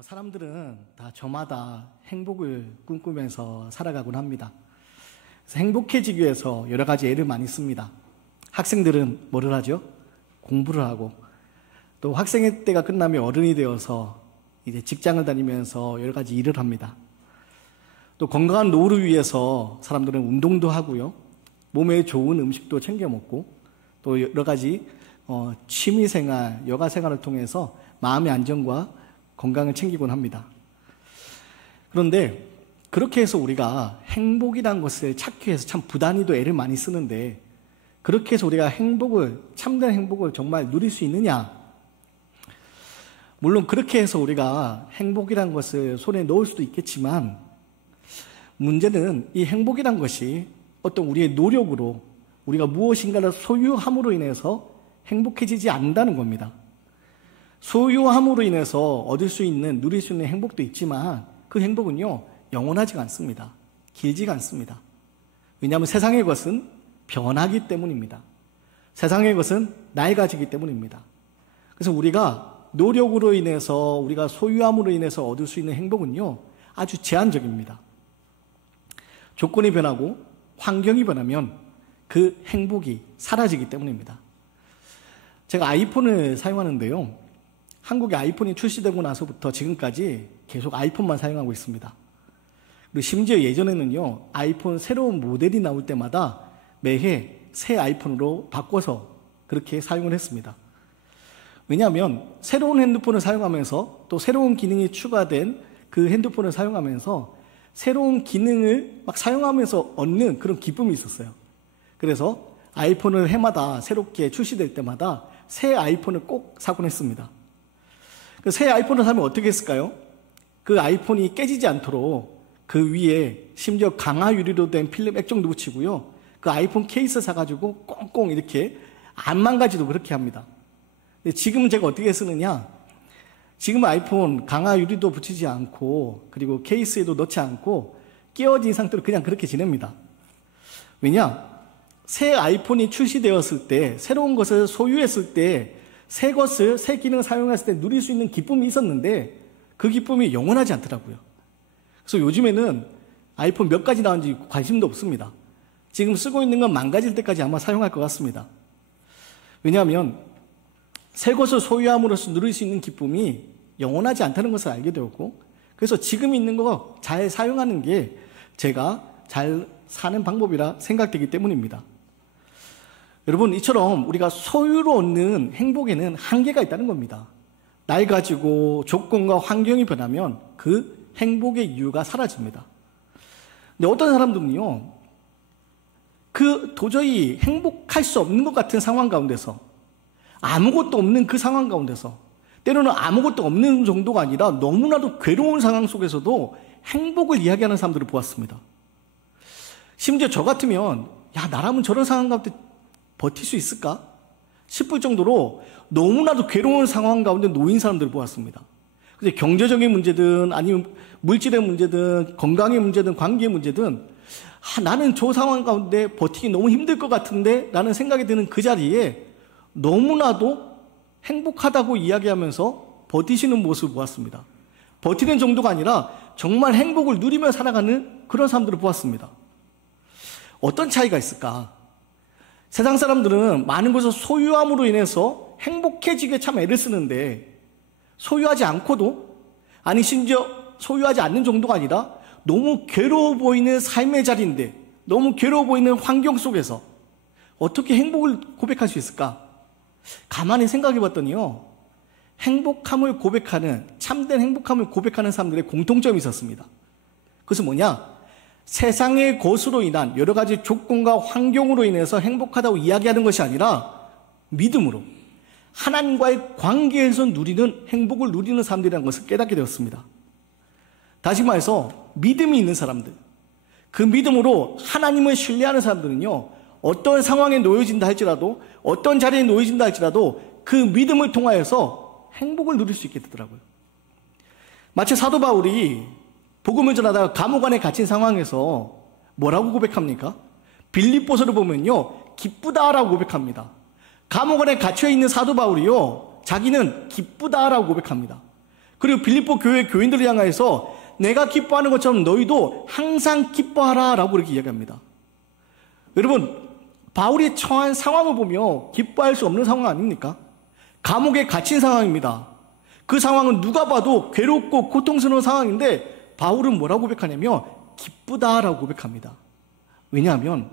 사람들은 다 저마다 행복을 꿈꾸면서 살아가곤 합니다. 그래서 행복해지기 위해서 여러 가지 애를 많이 씁니다. 학생들은 뭐를 하죠? 공부를 하고, 또 학생의 때가 끝나면 어른이 되어서 이제 직장을 다니면서 여러 가지 일을 합니다. 또 건강한 노후를 위해서 사람들은 운동도 하고요, 몸에 좋은 음식도 챙겨 먹고, 또 여러 가지 취미생활, 여가생활을 통해서 마음의 안정과 건강을 챙기곤 합니다. 그런데 그렇게 해서 우리가 행복이라는 것을 찾기 위해서 참 부단히도 애를 많이 쓰는데, 그렇게 해서 우리가 참된 행복을 정말 누릴 수 있느냐? 물론 그렇게 해서 우리가 행복이라는 것을 손에 넣을 수도 있겠지만, 문제는 이 행복이라는 것이 어떤 우리의 노력으로 우리가 무엇인가를 소유함으로 인해서 행복해지지 않는다는 겁니다. 소유함으로 인해서 누릴 수 있는 행복도 있지만, 그 행복은요, 영원하지가 않습니다. 길지가 않습니다. 왜냐하면 세상의 것은 변하기 때문입니다. 세상의 것은 낡아지기 때문입니다. 그래서 우리가 노력으로 인해서, 우리가 소유함으로 인해서 얻을 수 있는 행복은요, 아주 제한적입니다. 조건이 변하고 환경이 변하면 그 행복이 사라지기 때문입니다. 제가 아이폰을 사용하는데요, 한국에 아이폰이 출시되고 나서부터 지금까지 계속 아이폰만 사용하고 있습니다. 그리고 심지어 예전에는요, 아이폰 새로운 모델이 나올 때마다 매해 새 아이폰으로 바꿔서 그렇게 사용을 했습니다. 왜냐하면 새로운 핸드폰을 사용하면서, 또 새로운 기능이 추가된 그 핸드폰을 사용하면서 새로운 기능을 막 사용하면서 얻는 그런 기쁨이 있었어요. 그래서 아이폰을 해마다 새롭게 출시될 때마다 새 아이폰을 꼭 사곤 했습니다. 그 새 아이폰을 사면 어떻게 했을까요? 그 아이폰이 깨지지 않도록 그 위에 심지어 강화 유리로 된 필름 액정도 붙이고요, 그 아이폰 케이스 사가지고 꽁꽁 이렇게 안 망가지도 그렇게 합니다. 근데 지금은 제가 어떻게 쓰느냐? 지금 아이폰 강화 유리도 붙이지 않고, 그리고 케이스에도 넣지 않고 끼워진 상태로 그냥 그렇게 지냅니다. 왜냐? 새 아이폰이 출시되었을 때, 새로운 것을 소유했을 때, 새 기능을 사용했을 때 누릴 수 있는 기쁨이 있었는데, 그 기쁨이 영원하지 않더라고요. 그래서 요즘에는 아이폰 몇 가지 나왔는지 관심도 없습니다. 지금 쓰고 있는 건 망가질 때까지 아마 사용할 것 같습니다. 왜냐하면 새 것을 소유함으로써 누릴 수 있는 기쁨이 영원하지 않다는 것을 알게 되었고, 그래서 지금 있는 거 잘 사용하는 게 제가 잘 사는 방법이라 생각되기 때문입니다. 여러분, 이처럼 우리가 소유로 얻는 행복에는 한계가 있다는 겁니다. 낡아지고 조건과 환경이 변하면 그 행복의 이유가 사라집니다. 근데 어떤 사람들은요, 도저히 행복할 수 없는 것 같은 상황 가운데서, 아무것도 없는 그 상황 가운데서, 때로는 아무것도 없는 정도가 아니라 너무나도 괴로운 상황 속에서도 행복을 이야기하는 사람들을 보았습니다. 심지어 저 같으면, 나라면 저런 상황 가운데 버틸 수 있을까? 싶을 정도로 너무나도 괴로운 상황 가운데 놓인 사람들을 보았습니다. 근데 경제적인 문제든, 아니면 물질의 문제든, 건강의 문제든, 관계의 문제든, 나는 저 상황 가운데 버티기 너무 힘들 것 같은데 라는 생각이 드는 그 자리에 너무나도 행복하다고 이야기하면서 버티시는 모습을 보았습니다. 버티는 정도가 아니라 정말 행복을 누리며 살아가는 그런 사람들을 보았습니다. 어떤 차이가 있을까? 세상 사람들은 많은 것을 소유함으로 인해서 행복해지게 참 애를 쓰는데, 소유하지 않고도, 아니 심지어 소유하지 않는 정도가 아니라 너무 괴로워 보이는 삶의 자리인데, 너무 괴로워 보이는 환경 속에서 어떻게 행복을 고백할 수 있을까? 가만히 생각해 봤더니요, 참된 행복함을 고백하는 사람들의 공통점이 있었습니다. 그것은 뭐냐? 세상의 것으로 인한 여러 가지 조건과 환경으로 인해서 행복하다고 이야기하는 것이 아니라 믿음으로, 하나님과의 관계에서 누리는 행복을 누리는 사람들이라는 것을 깨닫게 되었습니다. 다시 말해서 믿음이 있는 사람들, 그 믿음으로 하나님을 신뢰하는 사람들은요, 어떤 상황에 놓여진다 할지라도, 어떤 자리에 놓여진다 할지라도 그 믿음을 통하여서 행복을 누릴 수 있게 되더라고요. 마치 사도 바울이 복음을 전하다가 감옥 안에 갇힌 상황에서 뭐라고 고백합니까? 빌립보서를 보면요, 기쁘다라고 고백합니다. 감옥 안에 갇혀있는 사도 바울이요, 자기는 기쁘다라고 고백합니다. 그리고 빌립보 교회 교인들을 향하여서 내가 기뻐하는 것처럼 너희도 항상 기뻐하라 라고 그렇게 이야기합니다. 여러분, 바울이 처한 상황을 보며 기뻐할 수 없는 상황 아닙니까? 감옥에 갇힌 상황입니다. 그 상황은 누가 봐도 괴롭고 고통스러운 상황인데 바울은 뭐라고 고백하냐면 기쁘다라고 고백합니다. 왜냐하면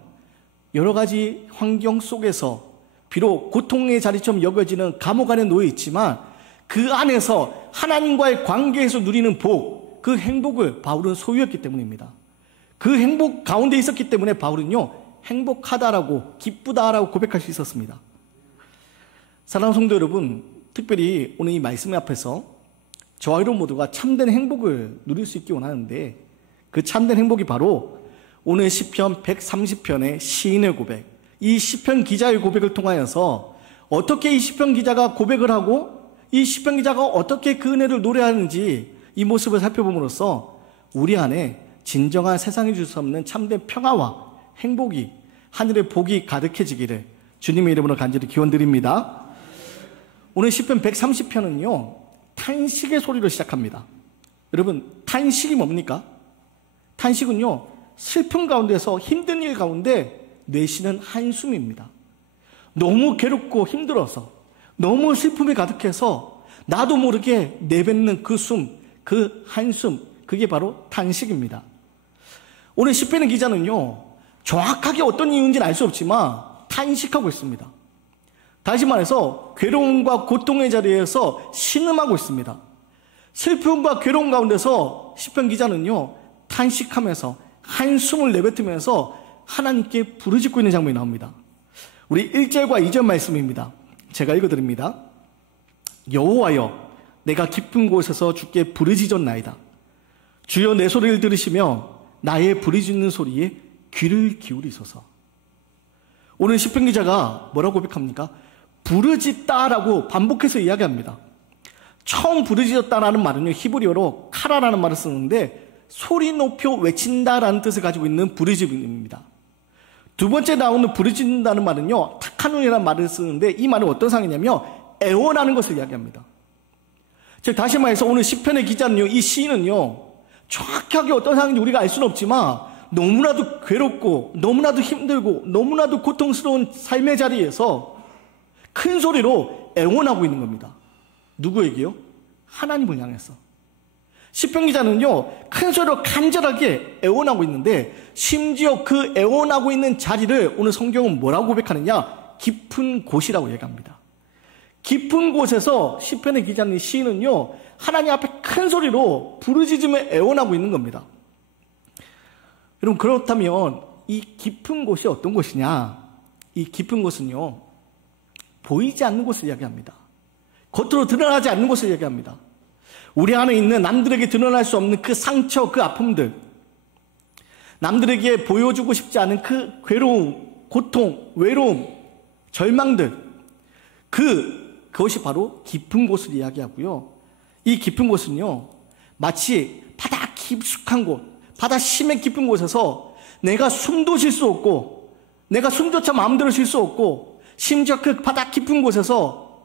여러 가지 환경 속에서 비록 고통의 자리처럼 여겨지는 감옥 안에 놓여 있지만 그 안에서 하나님과의 관계에서 누리는 복, 그 행복을 바울은 소유했기 때문입니다. 그 행복 가운데 있었기 때문에 바울은요, 행복하다라고 기쁘다라고 고백할 수 있었습니다. 사랑하는 성도 여러분, 특별히 오늘 이 말씀 앞에서 저와 여러분 모두가 참된 행복을 누릴 수 있기 원하는데 그 참된 행복이 바로 오늘 시편 130편의 시인의 고백, 이 시편 기자의 고백을 통하여서 어떻게 이 시편 기자가 고백을 하고 이 시편 기자가 어떻게 그 은혜를 노래하는지 이 모습을 살펴봄으로써 우리 안에 진정한 세상이 줄 수 없는 참된 평화와 행복이, 하늘의 복이 가득해지기를 주님의 이름으로 간절히 기원드립니다. 오늘 시편 130편은요 탄식의 소리로 시작합니다. 여러분, 탄식이 뭡니까? 탄식은요 슬픔 가운데서 힘든 일 가운데 내쉬는 한숨입니다. 너무 괴롭고 힘들어서, 너무 슬픔이 가득해서 나도 모르게 내뱉는 그 숨, 그 한숨, 그게 바로 탄식입니다. 오늘 시편 기자는요 정확하게 어떤 이유인지는 알 수 없지만 탄식하고 있습니다. 다시 말해서 괴로움과 고통의 자리에서 신음하고 있습니다. 슬픔과 괴로움 가운데서 시편 기자는요 탄식하면서 한숨을 내뱉으면서 하나님께 부르짖고 있는 장면이 나옵니다. 우리 1절과 2절 말씀입니다. 제가 읽어드립니다. 여호와여, 내가 깊은 곳에서 주께 부르짖었나이다. 주여, 내 소리를 들으시며 나의 부르짖는 소리에 귀를 기울이소서. 오늘 시편 기자가 뭐라고 고백합니까? 부르짖다라고 반복해서 이야기합니다. 처음 부르짖었다라는 말은요 히브리어로 카라라는 말을 쓰는데 소리 높여 외친다라는 뜻을 가지고 있는 부르짖음입니다. 두 번째 나오는 부르짖는다는 말은요 타카눈이라는 말을 쓰는데 이 말은 어떤 상이냐면 애원하는 것을 이야기합니다. 즉 다시 말해서 오늘 시편의 기자는요, 이 시인은요 정확하게 어떤 상인지 우리가 알 수는 없지만 너무나도 괴롭고 너무나도 힘들고 너무나도 고통스러운 삶의 자리에서 큰 소리로 애원하고 있는 겁니다. 누구에게요? 하나님을 향해서. 시편 기자는요 큰 소리로 간절하게 애원하고 있는데 심지어 그 애원하고 있는 자리를 오늘 성경은 뭐라고 고백하느냐? 깊은 곳이라고 얘기합니다. 깊은 곳에서 시편의 기자는 시인은요 하나님 앞에 큰 소리로 부르짖으며 애원하고 있는 겁니다. 여러분, 그렇다면 이 깊은 곳이 어떤 곳이냐? 이 깊은 곳은요 보이지 않는 곳을 이야기합니다. 겉으로 드러나지 않는 곳을 이야기합니다. 우리 안에 있는 남들에게 드러날 수 없는 그 상처, 그 아픔들, 남들에게 보여주고 싶지 않은 그 괴로움, 고통, 외로움, 절망들, 그것이 바로 깊은 곳을 이야기하고요. 이 깊은 곳은요 마치 바다 깊숙한 곳, 바다 심해 깊은 곳에서 내가 숨도 쉴 수 없고 내가 숨조차 마음대로 쉴 수 없고 심지어 그 바다 깊은 곳에서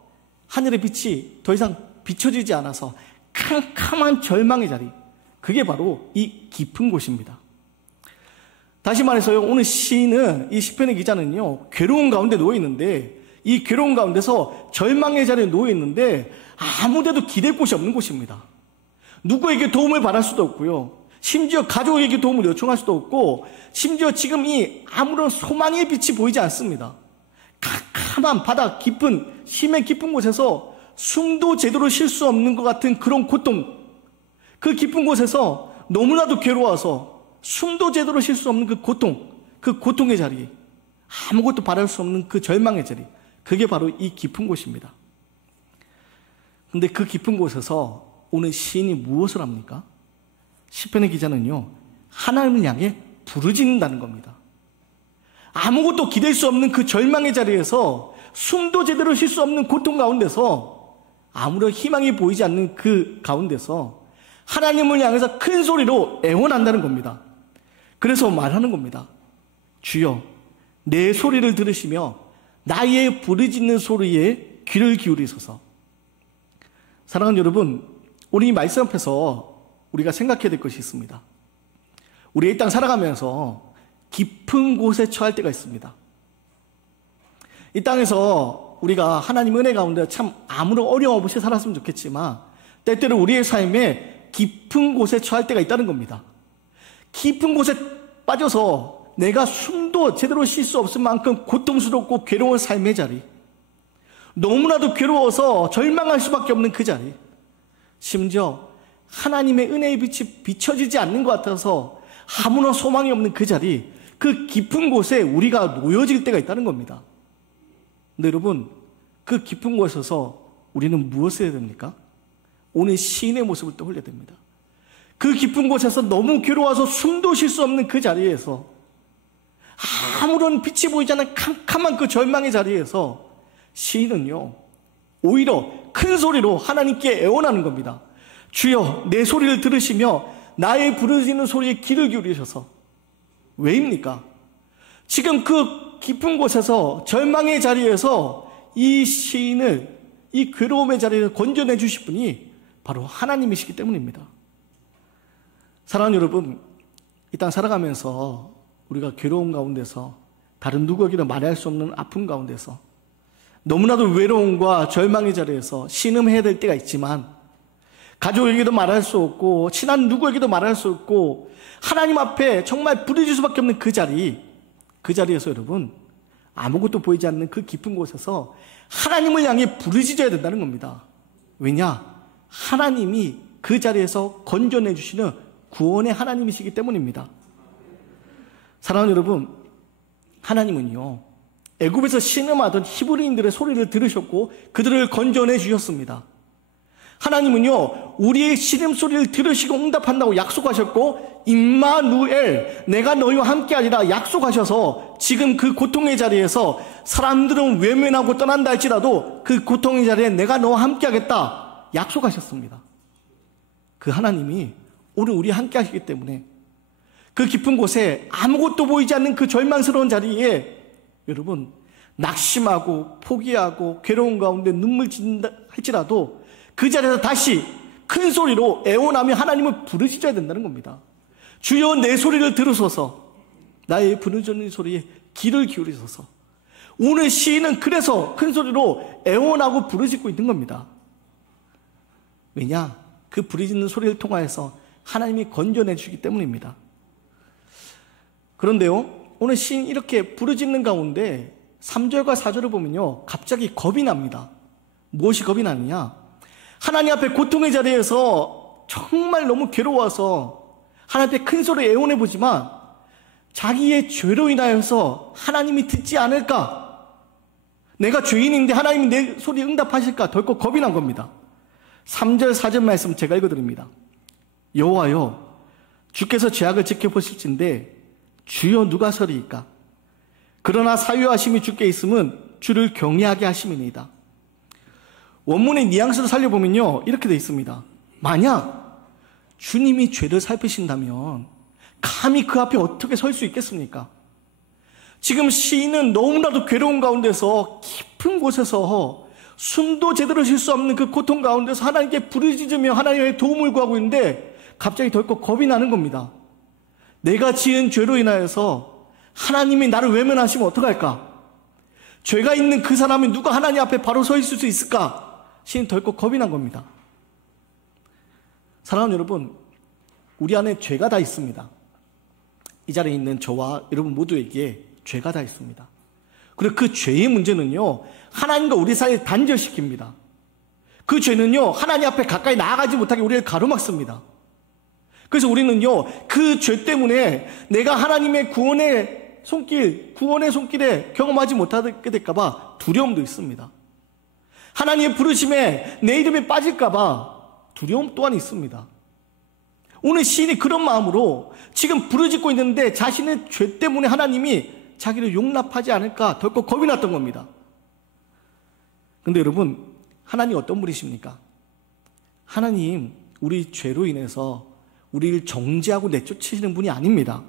하늘의 빛이 더 이상 비춰지지 않아서 캄캄한 절망의 자리, 그게 바로 이 깊은 곳입니다. 다시 말해서요 오늘 시인은, 이 시편의 기자는요 괴로운 가운데 놓여 있는데 이 괴로운 가운데서 절망의 자리에 놓여 있는데 아무데도 기댈 곳이 없는 곳입니다. 누구에게 도움을 바랄 수도 없고요, 심지어 가족에게 도움을 요청할 수도 없고, 심지어 지금 이 아무런 소망의 빛이 보이지 않습니다. 캄캄한 바다 깊은 심해 깊은 곳에서 숨도 제대로 쉴 수 없는 것 같은 그런 고통, 그 깊은 곳에서 너무나도 괴로워서 숨도 제대로 쉴 수 없는 그 고통, 그 고통의 자리, 아무것도 바랄 수 없는 그 절망의 자리, 그게 바로 이 깊은 곳입니다. 근데 그 깊은 곳에서 오늘 시인이 무엇을 합니까? 시편의 기자는요 하나님을 향해 부르짖는다는 겁니다. 아무것도 기댈 수 없는 그 절망의 자리에서 숨도 제대로 쉴 수 없는 고통 가운데서 아무런 희망이 보이지 않는 그 가운데서 하나님을 향해서 큰 소리로 애원한다는 겁니다. 그래서 말하는 겁니다. 주여, 내 소리를 들으시며 나의 부르짖는 소리에 귀를 기울이소서. 사랑하는 여러분, 오늘 이 말씀 앞에서 우리가 생각해야 될 것이 있습니다. 우리 이 땅 살아가면서 깊은 곳에 처할 때가 있습니다. 이 땅에서 우리가 하나님 은혜 가운데 참 아무런 어려움 없이 살았으면 좋겠지만 때때로 우리의 삶에 깊은 곳에 처할 때가 있다는 겁니다. 깊은 곳에 빠져서 내가 숨도 제대로 쉴 수 없을 만큼 고통스럽고 괴로운 삶의 자리, 너무나도 괴로워서 절망할 수밖에 없는 그 자리, 심지어 하나님의 은혜의 빛이 비춰지지 않는 것 같아서 아무런 소망이 없는 그 자리, 그 깊은 곳에 우리가 놓여질 때가 있다는 겁니다. 근데 여러분, 그 깊은 곳에서 우리는 무엇을 해야 됩니까? 오늘 시인의 모습을 떠올려야 됩니다. 그 깊은 곳에서 너무 괴로워서 숨도 쉴 수 없는 그 자리에서, 아무런 빛이 보이지 않는 캄캄한 그 절망의 자리에서 시인은요, 오히려 큰 소리로 하나님께 애원하는 겁니다. 주여, 내 소리를 들으시며 나의 부르짖는 소리에 귀를 기울이셔서. 왜입니까? 지금 그 깊은 곳에서, 절망의 자리에서 이 시인을, 이 괴로움의 자리를 건져내 주실 분이 바로 하나님이시기 때문입니다. 사랑하는 여러분, 이 땅 살아가면서 우리가 괴로운 가운데서, 다른 누구에게도 말할 수 없는 아픔 가운데서, 너무나도 외로움과 절망의 자리에서 신음해야 될 때가 있지만, 가족에게도 말할 수 없고 친한 누구에게도 말할 수 없고 하나님 앞에 정말 부르짖을 수밖에 없는 그 자리에서 여러분, 아무것도 보이지 않는 그 깊은 곳에서 하나님을 향해 부르짖어야 된다는 겁니다. 왜냐? 하나님이 그 자리에서 건져내 주시는 구원의 하나님이시기 때문입니다. 사랑하는 여러분, 하나님은요, 애굽에서 신음하던 히브리인들의 소리를 들으셨고 그들을 건져내 주셨습니다. 하나님은요, 우리의 신음소리를 들으시고 응답한다고 약속하셨고, 임마누엘, 내가 너희와 함께하리라 약속하셔서 지금 그 고통의 자리에서 사람들은 외면하고 떠난다 할지라도 그 고통의 자리에 내가 너와 함께하겠다 약속하셨습니다. 그 하나님이 오늘 우리와 함께하시기 때문에 그 깊은 곳에 아무것도 보이지 않는 그 절망스러운 자리에 여러분, 낙심하고 포기하고 괴로운 가운데 눈물 짓는다 할지라도 그 자리에서 다시 큰 소리로 애원하며 하나님을 부르짖어야 된다는 겁니다. 주여, 내 소리를 들으소서, 나의 부르짖는 소리에 귀를 기울이소서. 오늘 시인은 그래서 큰 소리로 애원하고 부르짖고 있는 겁니다. 왜냐? 그 부르짖는 소리를 통하여서 하나님이 건져내 주기 때문입니다. 그런데요, 오늘 시인 이렇게 부르짖는 가운데 3절과 4절을 보면요, 갑자기 겁이 납니다. 무엇이 겁이 나느냐? 하나님 앞에 고통의 자리에서 정말 너무 괴로워서 하나님 앞에 큰 소리 애원해 보지만 자기의 죄로 인하여서 하나님이 듣지 않을까? 내가 죄인인데 하나님이 내 소리 응답하실까? 덜컥 겁이 난 겁니다. 3절 4절 말씀 제가 읽어드립니다. 여호와여, 주께서 죄악을 지켜보실진데 주여 누가 서리이까? 그러나 사유하심이 주께 있음은 주를 경외하게 하심이니이다. 원문의 뉘앙스를 살려보면요, 이렇게 되어 있습니다. 만약 주님이 죄를 살피신다면 감히 그 앞에 어떻게 설 수 있겠습니까? 지금 시인은 너무나도 괴로운 가운데서, 깊은 곳에서 숨도 제대로 쉴 수 없는 그 고통 가운데서 하나님께 부르짖으며 하나님의 도움을 구하고 있는데 갑자기 덜컥 겁이 나는 겁니다. 내가 지은 죄로 인하여서 하나님이 나를 외면하시면 어떡할까? 죄가 있는 그 사람이 누가 하나님 앞에 바로 서 있을 수 있을까? 시인 덜컥 겁이 난 겁니다. 사랑하는 여러분, 우리 안에 죄가 다 있습니다. 이 자리에 있는 저와 여러분 모두에게 죄가 다 있습니다. 그리고 그 죄의 문제는요, 하나님과 우리 사이를 단절시킵니다. 그 죄는요, 하나님 앞에 가까이 나아가지 못하게 우리를 가로막습니다. 그래서 우리는요, 그 죄 때문에 내가 하나님의 구원의 손길에 경험하지 못하게 될까봐 두려움도 있습니다. 하나님의 부르심에 내 이름이 빠질까봐 두려움 또한 있습니다. 오늘 시인이 그런 마음으로 지금 부르짖고 있는데 자신의 죄 때문에 하나님이 자기를 용납하지 않을까 덜컥 겁이 났던 겁니다. 근데 여러분, 하나님 어떤 분이십니까? 하나님, 우리 죄로 인해서 우리를 정죄하고 내쫓으시는 분이 아닙니다.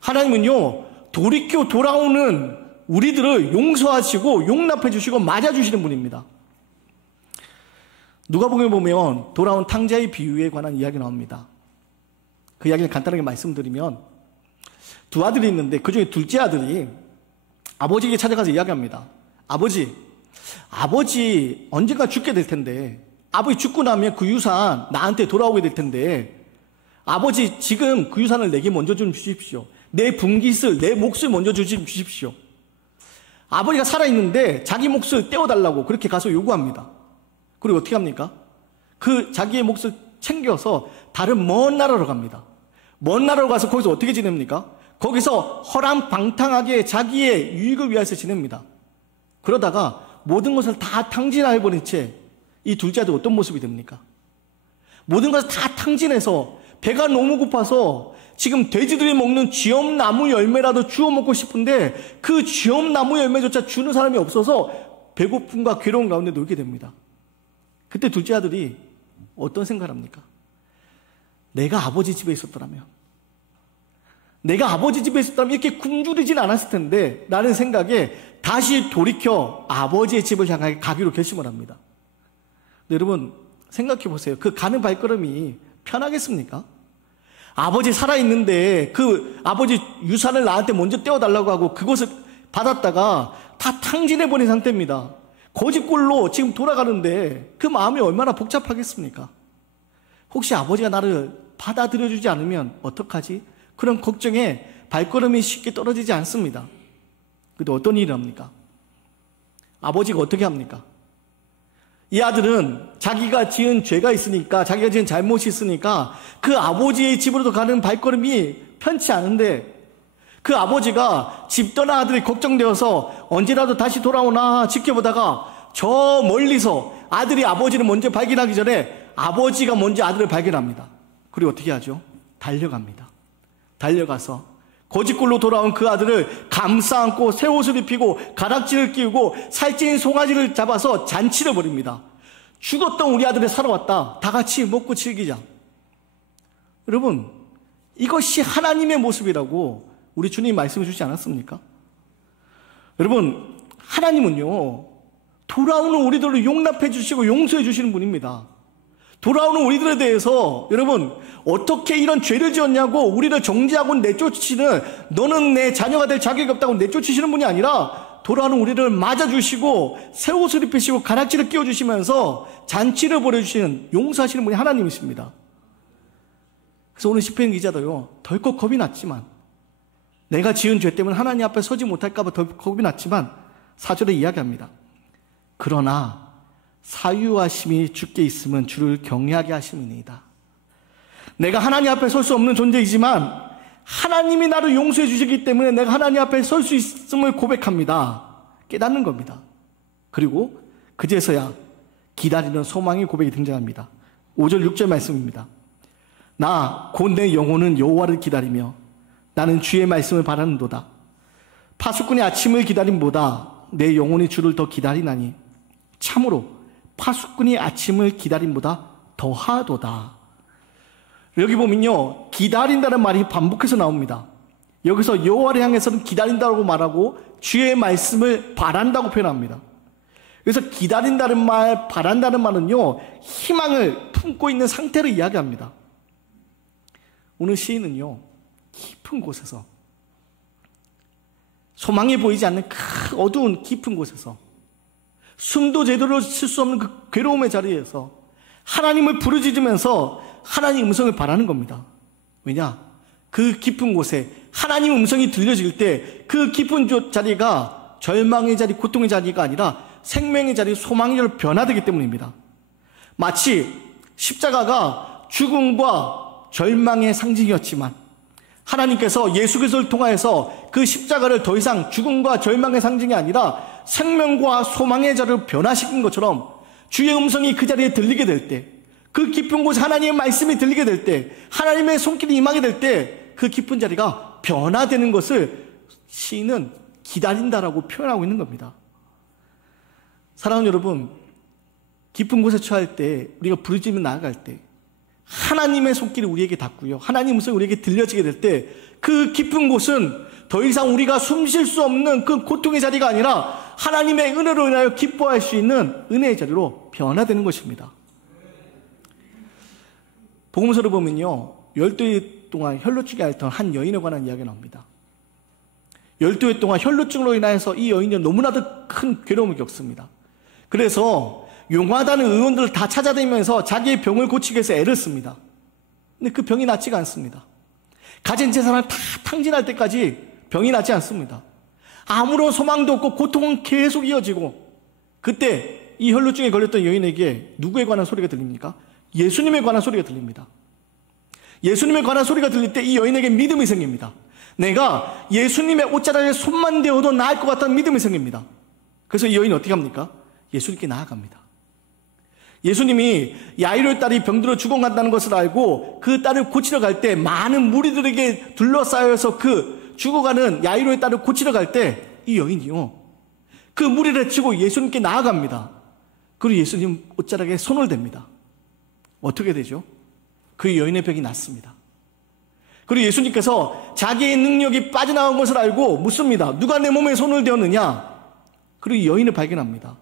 하나님은요, 돌이켜 돌아오는 우리들을 용서하시고 용납해 주시고 맞아주시는 분입니다. 누가복음에 보면 돌아온 탕자의 비유에 관한 이야기 나옵니다. 그 이야기를 간단하게 말씀드리면 두 아들이 있는데 그중에 둘째 아들이 아버지에게 찾아가서 이야기합니다. 아버지 언젠가 죽게 될 텐데 아버지 죽고 나면 그 유산 나한테 돌아오게 될 텐데 아버지 지금 그 유산을 내게 먼저 좀 주십시오. 내 분깃을 내 몫을 먼저 주십시오. 아버지가 살아있는데 자기 몫을 떼어달라고 그렇게 가서 요구합니다. 그리고 어떻게 합니까? 그 자기의 몫을 챙겨서 다른 먼 나라로 갑니다. 먼 나라로 가서 거기서 어떻게 지냅니까? 거기서 허랑방탕하게 자기의 유익을 위해서 지냅니다. 그러다가 모든 것을 다 탕진해버린 채 이 둘째 아들 어떤 모습이 됩니까? 모든 것을 다 탕진해서 배가 너무 고파서 지금 돼지들이 먹는 쥐엄나무 열매라도 주워 먹고 싶은데 그 쥐엄나무 열매조차 주는 사람이 없어서 배고픔과 괴로움 가운데 놀게 됩니다. 그때 둘째 아들이 어떤 생각을 합니까? 내가 아버지 집에 있었더라면 이렇게 굶주리진 않았을 텐데 라는 생각에 다시 돌이켜 아버지의 집을 향해 가기로 결심을 합니다. 여러분 생각해 보세요. 그 가는 발걸음이 편하겠습니까? 아버지 살아있는데 그 아버지 유산을 나한테 먼저 떼어달라고 하고 그것을 받았다가 다 탕진해버린 상태입니다. 거짓골로 지금 돌아가는데 그 마음이 얼마나 복잡하겠습니까? 혹시 아버지가 나를 받아들여주지 않으면 어떡하지? 그런 걱정에 발걸음이 쉽게 떨어지지 않습니다. 근데 어떤 일을 합니까? 아버지가 어떻게 합니까? 이 아들은 자기가 지은 죄가 있으니까, 자기가 지은 잘못이 있으니까 그 아버지의 집으로 가는 발걸음이 편치 않은데 그 아버지가 집 떠난 아들이 걱정되어서 언제라도 다시 돌아오나 지켜보다가 저 멀리서 아들이 아버지를 먼저 발견하기 전에 아버지가 먼저 아들을 발견합니다. 그리고 어떻게 하죠? 달려갑니다. 달려가서 거짓골로 돌아온 그 아들을 감싸 안고 새 옷을 입히고 가락지를 끼우고 살찐 송아지를 잡아서 잔치를 벌입니다. 죽었던 우리 아들이 살아왔다. 다 같이 먹고 즐기자. 여러분, 이것이 하나님의 모습이라고 우리 주님 말씀해 주지 않았습니까? 여러분, 하나님은요, 돌아오는 우리들을 용납해 주시고 용서해 주시는 분입니다. 돌아오는 우리들에 대해서 여러분 어떻게 이런 죄를 지었냐고 우리를 정죄하고 내쫓으시는, 너는 내 자녀가 될 자격이 없다고 내쫓으시는 분이 아니라 돌아오는 우리를 맞아주시고 새 옷을 입히시고 가락지를 끼워주시면서 잔치를 벌여주시는, 용서하시는 분이 하나님이십니다. 그래서 오늘 시편 기자도요, 덜컥 겁이 났지만, 내가 지은 죄 때문에 하나님 앞에 서지 못할까 봐 덜컥 겁이 났지만 4절에 이야기합니다. 그러나 사유하심이 주께 있으면 주를 경외하게 하심이니이다. 내가 하나님 앞에 설 수 없는 존재이지만 하나님이 나를 용서해 주시기 때문에 내가 하나님 앞에 설 수 있음을 고백합니다. 깨닫는 겁니다. 그리고 그제서야 기다리는 소망의 고백이 등장합니다. 5절 6절 말씀입니다. 나 곧 내 영혼은 여호와를 기다리며 나는 주의 말씀을 바라는도다. 파수꾼의 아침을 기다림보다 내 영혼이 주를 더 기다리나니 참으로 파수꾼이 아침을 기다림보다 더하도다. 여기 보면요, 기다린다는 말이 반복해서 나옵니다. 여기서 여호와를 향해서는 기다린다고 말하고 주의 말씀을 바란다고 표현합니다. 그래서 기다린다는 말, 바란다는 말은요, 희망을 품고 있는 상태를 이야기합니다. 오늘 시인은요, 깊은 곳에서, 소망이 보이지 않는 큰 어두운 깊은 곳에서, 숨도 제대로 쉴 수 없는 그 괴로움의 자리에서 하나님을 부르짖으면서 하나님 음성을 바라는 겁니다. 왜냐? 그 깊은 곳에 하나님 음성이 들려질 때 그 깊은 자리가 절망의 자리, 고통의 자리가 아니라 생명의 자리, 소망의 자리로 변화되기 때문입니다. 마치 십자가가 죽음과 절망의 상징이었지만 하나님께서 예수 그리스도를 통하여서 그 십자가를 더 이상 죽음과 절망의 상징이 아니라 생명과 소망의 자리를 변화시킨 것처럼 주의 음성이 그 자리에 들리게 될 때, 그 깊은 곳에 하나님의 말씀이 들리게 될 때, 하나님의 손길이 임하게 될 때 그 깊은 자리가 변화되는 것을 시인은 기다린다라고 표현하고 있는 겁니다. 사랑하는 여러분, 깊은 곳에 처할 때, 우리가 부르짖으며 나아갈 때 하나님의 손길이 우리에게 닿고요, 하나님 음성이 우리에게 들려지게 될 때 그 깊은 곳은 더 이상 우리가 숨 쉴 수 없는 그 고통의 자리가 아니라 하나님의 은혜로 인하여 기뻐할 수 있는 은혜의 자리로 변화되는 것입니다. 복음서를 보면요, 12해 동안 혈루증에 앓던 한 여인에 관한 이야기가 나옵니다. 12해 동안 혈루증으로 인해서 이 여인이 너무나도 큰 괴로움을 겪습니다. 그래서 용하다는 의원들을 다 찾아다니면서 자기의 병을 고치기 위해서 애를 씁니다. 근데 그 병이 낫지가 않습니다. 가진 재산을 다 탕진할 때까지 병이 낫지 않습니다. 아무런 소망도 없고 고통은 계속 이어지고, 그때 이 혈루증에 걸렸던 여인에게 누구에 관한 소리가 들립니까? 예수님에 관한 소리가 들립니다. 예수님에 관한 소리가 들릴 때 이 여인에게 믿음이 생깁니다. 내가 예수님의 옷자락에 손만 대어도 나을 것 같다는 믿음이 생깁니다. 그래서 이 여인이 어떻게 합니까? 예수님께 나아갑니다. 예수님이 야이로의 딸이 병들어 죽어간다는 것을 알고 그 딸을 고치러 갈 때 많은 무리들에게 둘러싸여서 그 죽어가는 야이로의 딸을 고치러 갈 때 이 여인이요, 그 무리를 치고 예수님께 나아갑니다. 그리고 예수님 옷자락에 손을 댑니다. 어떻게 되죠? 그 여인의 병이 낫습니다. 그리고 예수님께서 자기의 능력이 빠져나온 것을 알고 묻습니다. 누가 내 몸에 손을 대었느냐? 그리고 이 여인을 발견합니다.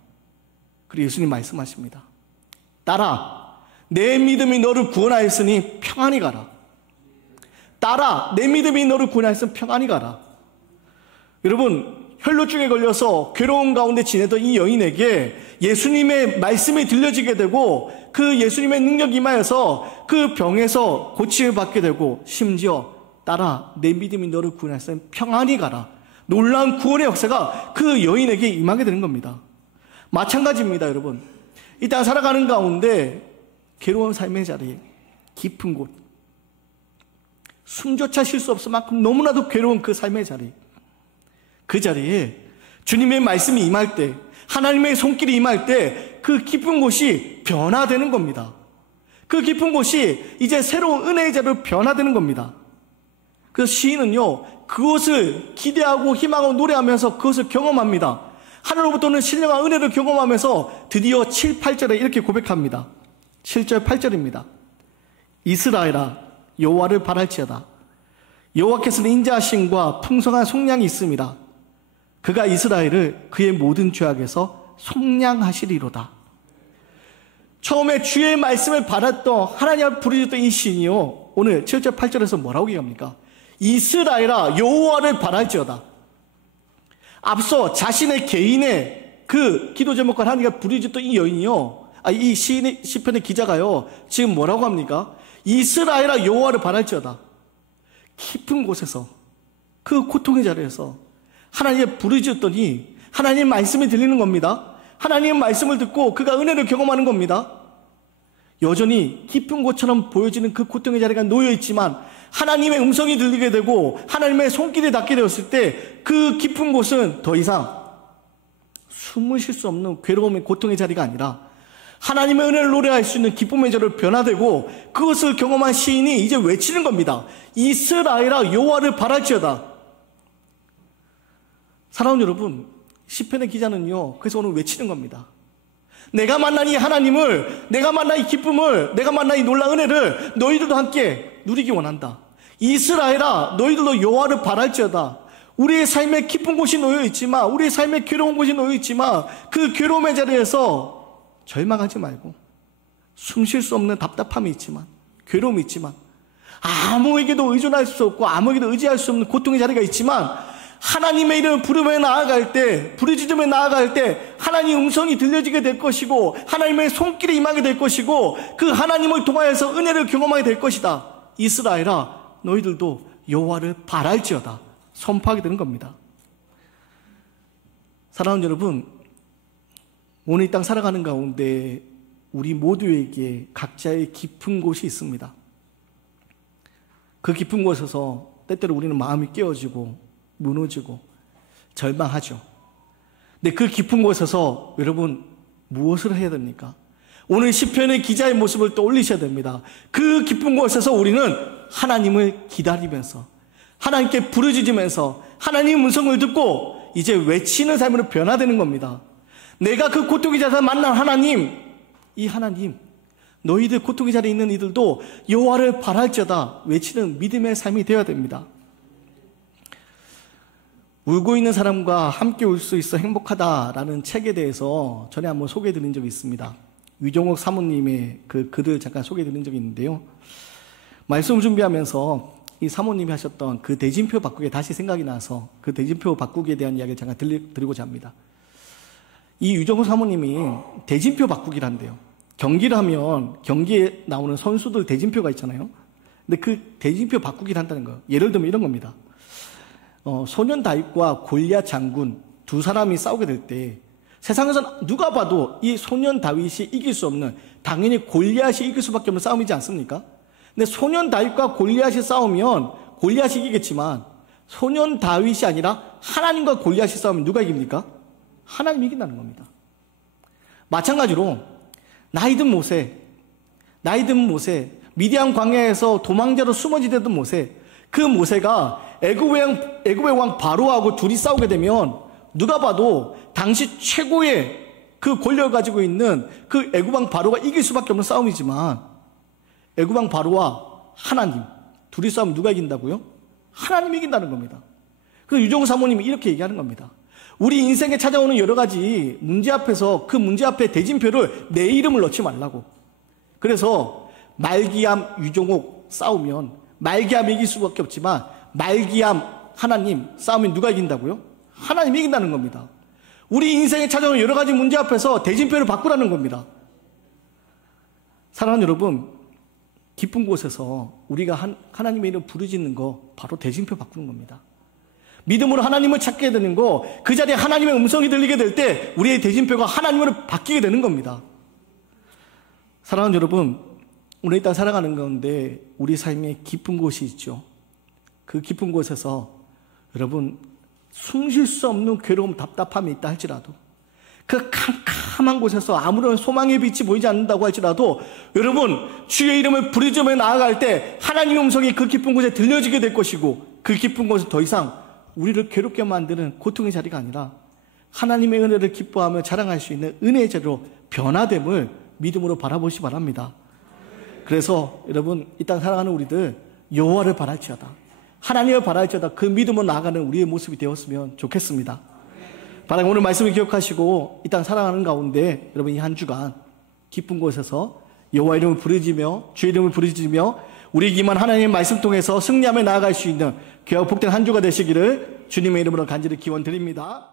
그리고 예수님 말씀하십니다. 딸아, 내 믿음이 너를 구원하였으니 평안히 가라. 딸아, 내 믿음이 너를 구원하였으니 평안히 가라. 여러분, 혈루증에 걸려서 괴로운 가운데 지내던 이 여인에게 예수님의 말씀이 들려지게 되고 그 예수님의 능력이 임하여서 그 병에서 고침을 받게 되고, 심지어 딸아, 내 믿음이 너를 구원하였으니 평안히 가라. 놀라운 구원의 역사가 그 여인에게 임하게 되는 겁니다. 마찬가지입니다, 여러분. 이 땅 살아가는 가운데 괴로운 삶의 자리, 깊은 곳, 숨조차 쉴 수 없을 만큼 너무나도 괴로운 그 삶의 자리, 그 자리에 주님의 말씀이 임할 때, 하나님의 손길이 임할 때 그 깊은 곳이 변화되는 겁니다. 그 깊은 곳이 이제 새로운 은혜의 자리로 변화되는 겁니다. 그래서 시인은요, 그것을 기대하고 희망하고 노래하면서 그것을 경험합니다. 하늘로부터는 신령한 은혜를 경험하면서 드디어 7, 8절에 이렇게 고백합니다. 7절, 8절입니다. 이스라엘아, 여호와를 바랄지어다. 여호와께서는 인자하심과 풍성한 속량이 있습니다. 그가 이스라엘을 그의 모든 죄악에서 속량하시리로다. 처음에 주의 말씀을 받았던, 하나님을 부르짖던 이 시인이요, 오늘 7절, 8절에서 뭐라고 얘기합니까? 이스라엘아, 여호와를 바랄지어다. 앞서 자신의 개인의 그 기도 제목과 하나님과 부르짖던 이 여인이요, 이 시편의 기자가요, 지금 뭐라고 합니까? 이스라엘아, 여호와를 바랄지어다. 깊은 곳에서, 그 고통의 자리에서 하나님의 부르짖었더니 하나님 말씀이 들리는 겁니다. 하나님의 말씀을 듣고 그가 은혜를 경험하는 겁니다. 여전히 깊은 곳처럼 보여지는 그 고통의 자리가 놓여있지만 하나님의 음성이 들리게 되고 하나님의 손길이 닿게 되었을 때 그 깊은 곳은 더 이상 숨을 쉴 수 없는 괴로움의 고통의 자리가 아니라 하나님의 은혜를 노래할 수 있는 기쁨의 자리로 변화되고, 그것을 경험한 시인이 이제 외치는 겁니다. 이스라엘아, 여호와를 바랄지어다. 사랑하는 여러분, 시편의 기자는요, 그래서 오늘 외치는 겁니다. 내가 만난 이 하나님을, 내가 만난 이 기쁨을, 내가 만난 이 놀라운 은혜를 너희들도 함께 누리기 원한다. 이스라엘아, 너희들도 여호와를 바랄지어다. 우리의 삶에 깊은 곳이 놓여있지만, 우리의 삶에 괴로운 곳이 놓여있지만, 그 괴로움의 자리에서 절망하지 말고, 숨 쉴 수 없는 답답함이 있지만, 괴로움이 있지만, 아무에게도 의존할 수 없고 아무에게도 의지할 수 없는 고통의 자리가 있지만, 하나님의 이름을 부르며 나아갈 때, 부르짖으며 나아갈 때 하나님의 음성이 들려지게 될 것이고 하나님의 손길이 임하게 될 것이고 그 하나님을 통하여서 은혜를 경험하게 될 것이다. 이스라엘아, 너희들도 여호와를 바랄지어다. 선포하게 되는 겁니다. 사랑하는 여러분, 오늘 이 땅 살아가는 가운데 우리 모두에게 각자의 깊은 곳이 있습니다. 그 깊은 곳에서 때때로 우리는 마음이 깨어지고 무너지고 절망하죠. 근데 그 깊은 곳에서 여러분 무엇을 해야 됩니까? 오늘 시편의 기자의 모습을 떠올리셔야 됩니다. 그 깊은 곳에서 우리는 하나님을 기다리면서, 하나님께 부르짖으면서 하나님의 음성을 듣고 이제 외치는 삶으로 변화되는 겁니다. 내가 그 고통의 자리에서 만난 하나님, 이 하나님, 너희들 고통의 자리에 있는 이들도 여호와를 바랄지어다 외치는 믿음의 삶이 되어야 됩니다. 울고 있는 사람과 함께 울 수 있어 행복하다라는 책에 대해서 전에 한번 소개해 드린 적이 있습니다. 유종옥 사모님의 그 글을 잠깐 소개해 드린 적이 있는데요. 말씀 준비하면서 이 사모님이 하셨던 그 대진표 바꾸기 다시 생각이 나서 그 대진표 바꾸기에 대한 이야기를 잠깐 드리고자 합니다. 이 유종옥 사모님이 대진표 바꾸기를 한대요. 경기를 하면 경기에 나오는 선수들 대진표가 있잖아요. 근데 그 대진표 바꾸기를 한다는 거예요. 예를 들면 이런 겁니다. 소년 다윗과 골리앗 장군 두 사람이 싸우게 될 때 세상에서 누가 봐도 이 소년 다윗이 이길 수 없는, 당연히 골리앗이 이길 수밖에 없는 싸움이지 않습니까? 근데 소년 다윗과 골리앗이 싸우면 골리앗이 이기겠지만 소년 다윗이 아니라 하나님과 골리앗이 싸우면 누가 이깁니까? 하나님이 이긴다는 겁니다. 마찬가지로 나이든 모세, 미디안 광야에서 도망자로 숨어지던 모세, 그 모세가 애굽의 왕 바로하고 둘이 싸우게 되면 누가 봐도 당시 최고의 그 권력을 가지고 있는 그 애굽 왕 바로가 이길 수밖에 없는 싸움이지만 애굽 왕 바로와 하나님 둘이 싸우면 누가 이긴다고요? 하나님이 이긴다는 겁니다. 그래서 유종옥 사모님이 이렇게 얘기하는 겁니다. 우리 인생에 찾아오는 여러 가지 문제 앞에서 그 문제 앞에 대진표를 내 이름을 넣지 말라고. 그래서 말기암 유종옥 싸우면 말기암이 이길 수밖에 없지만 말기암 하나님 싸우면 누가 이긴다고요? 하나님이 이긴다는 겁니다. 우리 인생에 찾아오는 여러 가지 문제 앞에서 대진표를 바꾸라는 겁니다. 사랑하는 여러분, 깊은 곳에서 우리가 하나님의 이름 부르짖는 거 바로 대진표 바꾸는 겁니다. 믿음으로 하나님을 찾게 되는 거, 그 자리에 하나님의 음성이 들리게 될 때 우리의 대진표가 하나님으로 바뀌게 되는 겁니다. 사랑하는 여러분, 오늘 이 땅 살아가는 가운데 우리 삶에 깊은 곳이 있죠. 그 깊은 곳에서 여러분 숨 쉴 수 없는 괴로움, 답답함이 있다 할지라도, 그 캄캄한 곳에서 아무런 소망의 빛이 보이지 않는다고 할지라도 여러분 주의 이름을 부르짖으며 나아갈 때 하나님의 음성이 그 깊은 곳에 들려지게 될 것이고, 그 깊은 곳은 더 이상 우리를 괴롭게 만드는 고통의 자리가 아니라 하나님의 은혜를 기뻐하며 자랑할 수 있는 은혜의 자리로 변화됨을 믿음으로 바라보시기 바랍니다. 그래서 여러분 이 땅 살아가는 우리들 여호와를 바랄지어다, 하나님을 바랄지어다, 그 믿음으로 나아가는 우리의 모습이 되었으면 좋겠습니다. 바라기 오늘 말씀을 기억하시고 이 땅 살아가는 가운데 여러분 이 한 주간 깊은 곳에서 여호와 이름을 부르짖으며 주의 이름을 부르짖으며 우리에게만 하나님의 말씀 통해서 승리하며 나아갈 수 있는 귀하고 복된 한 주가 되시기를 주님의 이름으로 간절히 기원드립니다.